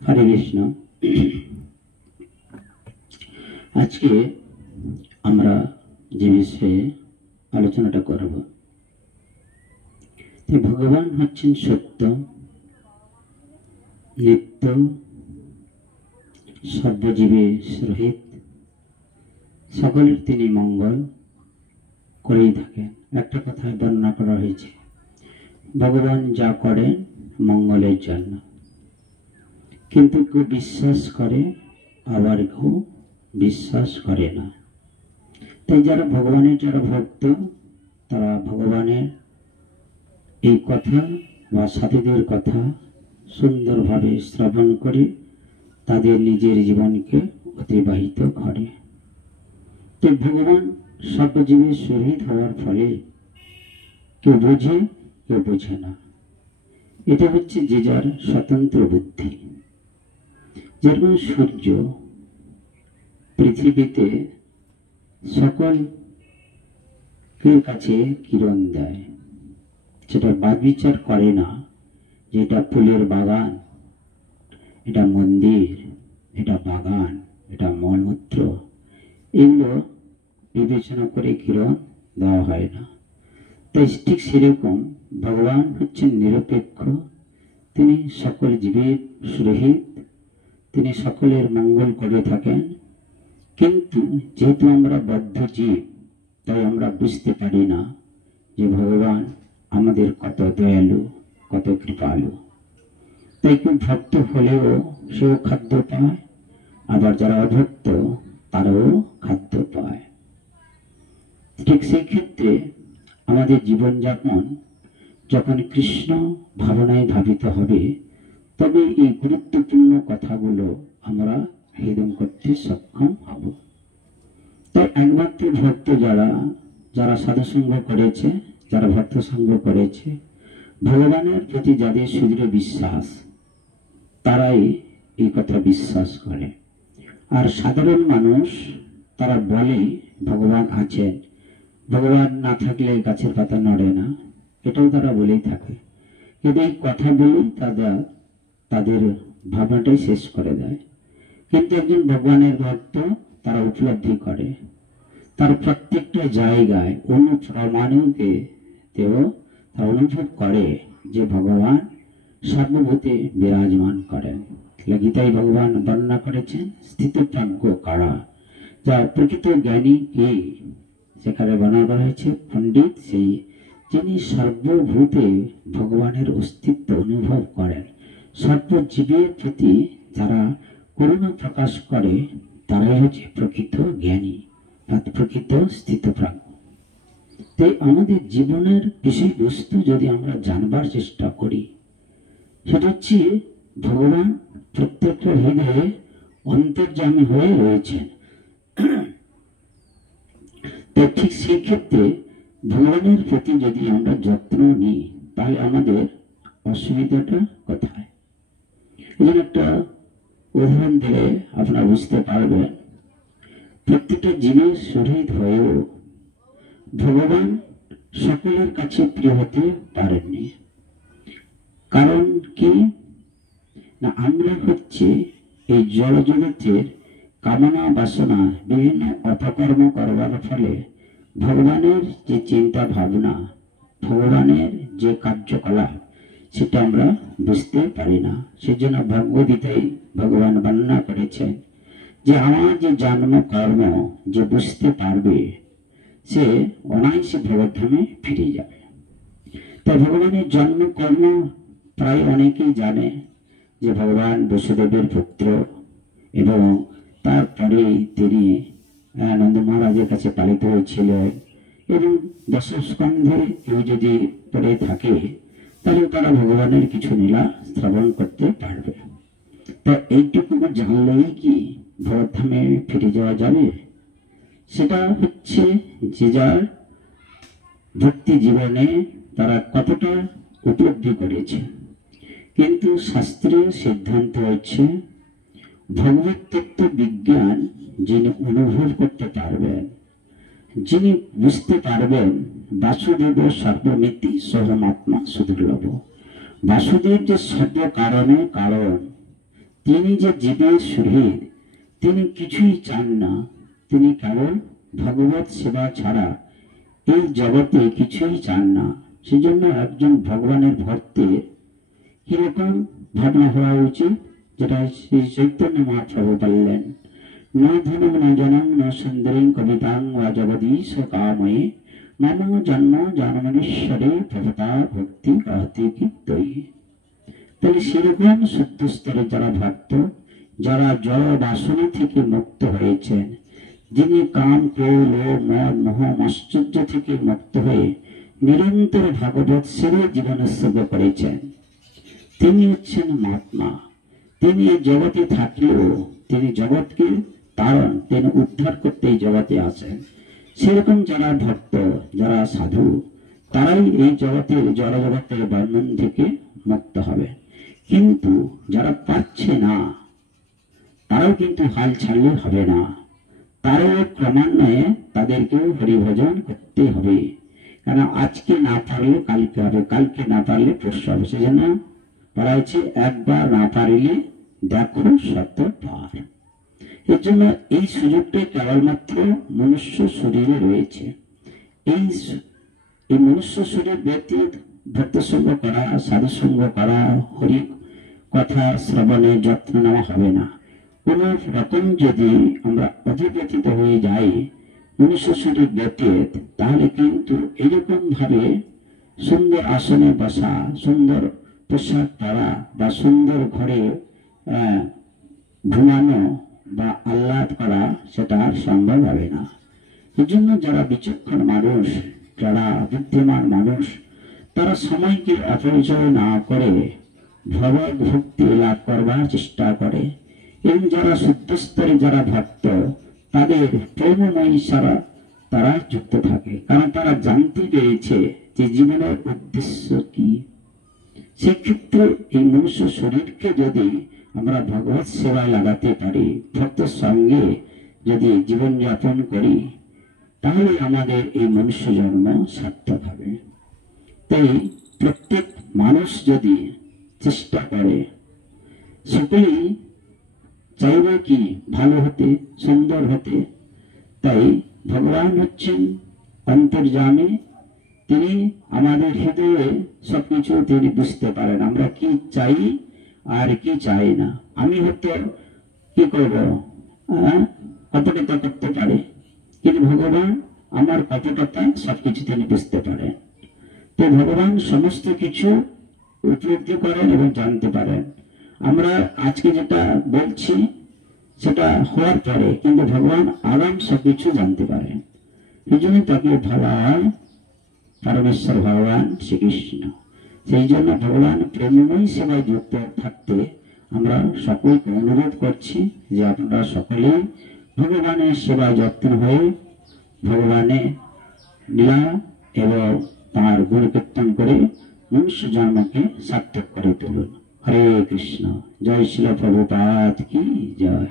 হরে কৃষ্ণ। আজকে আমরা যে বিষয়ে আলোচনাটা করব, ভগবান হচ্ছেন সত্য, নিত্য, সর্বজীবের সহিত সকলের তিনি মঙ্গল করেই থাকেন। একটা কথায় বর্ণনা করা হয়েছে, ভগবান যা করেন মঙ্গলের জন্য, কিন্তু কেউ বিশ্বাস করে আবার কেউ বিশ্বাস করে না। তাই যারা ভগবানের যারা ভক্ত, তারা ভগবানের এই কথা বা সাধুদের কথা সুন্দরভাবে শ্রবণ করে তাদের নিজের জীবনকে অতিবাহিত করে। তো ভগবান সর্বজীবের শহীদ হওয়ার ফলে কেউ বোঝে, কেউ বোঝে না। এটা হচ্ছে যে যার স্বতন্ত্র বুদ্ধি। যেরকম সূর্য পৃথিবীতে সকলের কাছে কিরণ দেয়, সেটা বাদ বিচার করে না যে এটা ফুলের বাগান, এটা মন্দির, এটা বাগান, এটা মলমূত্র, এগুলো বিবেচনা করে কিরণ দেওয়া হয় না। তাই ঠিক সেরকম ভগবান হচ্ছেন নিরপেক্ষ, তিনি সকল জীবের সহিত তিনি সকলের মঙ্গল করে থাকেন। কিন্তু যেহেতু আমরা বদ্ধ জীব, তাই আমরা বুঝতে পারি না যে ভগবান আমাদের কত দয়ালু, কত কৃপালু। তাই কেউ ভক্ত হলেও সেও খাদ্য পায়, আবার যারা অভক্ত তারাও খাদ্য পায়। ঠিক সেই ক্ষেত্রে আমাদের জীবনযাপন যখন কৃষ্ণ ভাবনায় ভাবিত হবে, তবে এই গুরুত্বপূর্ণ কথাগুলো আমরা হৃদয় করতে সক্ষম হব। তাই একমাত্র ভক্ত যারা সাধুসঙ্গ করেছে, যারা ভক্ত সঙ্গ করেছে, ভগবানের প্রতি যাদের সুদৃঢ় বিশ্বাস, তারাই এই কথা বিশ্বাস করে। আর সাধারণ মানুষ তারা বলে ভগবান আছেন, ভগবান না থাকলে গাছের পাতা নড়ে না, এটাও তারা বলেই থাকে। কিন্তু এই কথা বলেই তাদের ভাবনাটাই শেষ করে দেয়। কিন্তু একজন ভগবানের ভক্ত তারা উপলব্ধি করে, তার প্রত্যেকটা জায়গায় অনুপ্রমাণকে তারা অনুভব করে যে ভগবান সর্বভূতে বিরাজমান করেন। গীতায় ভগবান বর্ণনা করেছেন স্থিতপ্রজ্ঞ কারা, যা প্রকৃত জ্ঞানী কে, সেখানে বর্ণনা করা হয়েছে পণ্ডিত সেই যিনি সর্বভূতে ভগবানের অস্তিত্ব অনুভব করেন। সর্বজীবের প্রতি যারা করুণা প্রকাশ করে তারাই হচ্ছে প্রকৃত জ্ঞানী, প্রকৃত স্থিতপ্রজ্ঞ। তাই আমাদের জীবনের বিষয়বস্তু যদি আমরা জানবার চেষ্টা করি, সেটা হচ্ছে ভগবান প্রত্যেকটা হৃদয়ে অন্তর্যামী হয়ে রয়েছেন। তাই ঠিক সেই ক্ষেত্রে ভগবানের প্রতি যদি আমরা যত্ন নিই, তাহলে আমাদের অসুবিধাটা কোথায়? এই একটা উদাহরণ দিলে আপনারা বুঝতে পারবেন। প্রত্যেকটা জীবের শহীদ হয়েও ভগবান সকলের কাছে প্রিয় হতে পারেননি। কারণ কি না, আমরা হচ্ছে এই জড়জগতের কামনা বাসনা বিভিন্ন অপকর্ম করবার ফলে ভগবানের যে চিন্তা ভাবনা, ভগবানের যে কার্যকলাপ, সেটা আমরা বুঝতে পারি না। সেজন্য ভগবদ্গীতায় ভগবান বর্ণনা করেছেন যে আমার যে জন্ম কর্ম যে বুঝতে পারবে, সে অনায়াসে ভগবদ্ধামে ফিরে যাবে। তাই ভগবানের জন্ম কর্ম প্রায় অনেকেই জানে যে ভগবান বসুদেবের পুত্র, এবং তারপরে তিনি নন্দ মহারাজের কাছে পালিত হয়েছিলেন, এবং দশস্কন্ধে কেউ যদি পড়ে থাকে তাহলে তারা ভগবানের কিছু লীলা শ্রবণ করতে পারবে। তা এইটুকু জানলেই কি ভগবদ্ধামে ফিরে যাওয়া যাবে? সেটা হচ্ছে যে যার ভক্তি জীবনে তারা কতটা উপলব্ধি করেছে। কিন্তু শাস্ত্রীয় সিদ্ধান্ত হচ্ছে ভগবত তত্ত্ব বিজ্ঞান যিনি অনুভব করতে পারবেন, যিনি বুঝতে পারবেন বাসুদেব সর্বমিতি সহমাত্মা সুদুর্লভ। বাসুদেব যে সর্ব কারণে কারণ, তিনি যে জীবের শহীদ, তিনি কিছুই চান না। তিনি কেবল ভগবত সেবা ছাড়া এই জগতে কিছুই চান না। সেজন্য একজন ভগবানের ভক্তের কিরকম ভাবনা হওয়া উচিত, যেটা শ্রী চৈতন্য মহাপ্রভু বললেন, ন ধনম ন জনম ন সুন্দরীং কবিতাং বা জগদীশ কাময়ে মম জন্ম জন্মনীশ্বরে প্রভুতা ভক্তি কহতে কীর্তয়ে। তাহলে সেরকম শুদ্ধ স্তরে যারা ভক্ত, যারা জড় বাসনা থেকে মুক্ত হয়েছেন, যিনি কাম ক্রোধ লোভ মদ মোহ আশ্চর্য থেকে মুক্ত হয়ে নিরন্তর ভাগবত সেরে জীবনোৎসর্গ করেছেন, তিনি হচ্ছেন মহাত্মা। তিনি এই জগতে থাকলেও তিনি জগৎকে তারণ, তিনি উদ্ধার করতে এই জগতে আসেন। সেরকম যারা ভক্ত, যারা সাধু, তারাই এই জগতের জড় জগতের বন্ধন থেকে মুক্ত হবে। কিন্তু যারা পাচ্ছে না, তারাও কিন্তু হাল ছাড়লে হবে না। তারাও ক্রমান্বয়ে তাদেরকেও হরিভজন করতে হবে। কারণ আজকে না পারলে কালকে হবে, কালকে না পারলে পরশু হবে। সেজন্য বলা হয়েছে, একবার না পারিলে দেখো শতবার। এর জন্য এই সুযোগটা কেবলমাত্র মনুষ্য শরীরে রয়েছে। এই মনুষ্য শরীর ব্যতীত ভক্ত সঙ্গ করা, সাধু সঙ্গ করা, হরি কথা শ্রবণে যত্ন নেওয়া হবে না। কোন রকম যদি আমরা অধিব্যতীত হয়ে যাই মনুষ্য শরীর ব্যতীত, তাহলে কিন্তু এরকম ভাবে সুন্দর আসনে বসা, সুন্দর পোশাক পরা বা সুন্দর ঘরে ঘুমানো বা আহ্লাদ করা, সেটা আর সম্ভব হবে না। এই জন্য যারা বিচক্ষণ মানুষ, যারা বুদ্ধিমান মানুষ, তারা সময়কে অপরিচয় না করে ভগবত ভক্তি লাভ করবার চেষ্টা করে। এবং যারা শুদ্ধ স্তরে যারা ভক্ত, তাদের প্রেমময়ী সারা তারা যুক্ত থাকে। কারণ তারা জানতে পেরেছে যে জীবনের উদ্দেশ্য কি। সেক্ষেত্রে এই মনুষ্য শরীরকে যদি আমরা ভগবত সেবায় লাগাতে পারি, ভক্তের সঙ্গে যদি জীবনযাপন করি, তাহলে আমাদের এই মনুষ্য জন্ম সার্থক হবে। তাই প্রত্যেক মানুষ যদি চেষ্টা করে, সকলেই চাইবে কি ভালো হতে, সুন্দর হতে। তাই ভগবান হচ্ছেন অন্তর্যামী, তিনি আমাদের হৃদয়ে সবকিছু তিনি বুঝতে পারেন, আমরা কি চাই আর কি চাই না। আমি হয়তো কি করব, কতটা করতে পারে, কিন্তু ভগবান আমার কতটা সবকিছু তিনি বুঝতে পারেন। তো ভগবান সমস্ত কিছু উপলব্ধি করেন এবং জানতে পারেন। আমরা আজকে যেটা বলছি সেটা হওয়ার পরে, কিন্তু ভগবান আগাম সবকিছু জানতে পারেন। এই জন্য তাকে ভগবান পরমেশ্বর ভগবান শ্রীকৃষ্ণ। সেই জন্য ভগবান প্রেমময় সেবায় যুক্ত থাকতে আমরা সকলকে অনুরোধ করছি যে আপনারা সকলেই ভগবানের সেবায় যত্ন হয়ে ভগবানের লীলা এবং তাঁর গুণ কীর্তন করে মনুষ্য জন্মকে সার্থক করে তুলুন। হরে কৃষ্ণ। জয় শিল প্রভুপাদ কি জয়।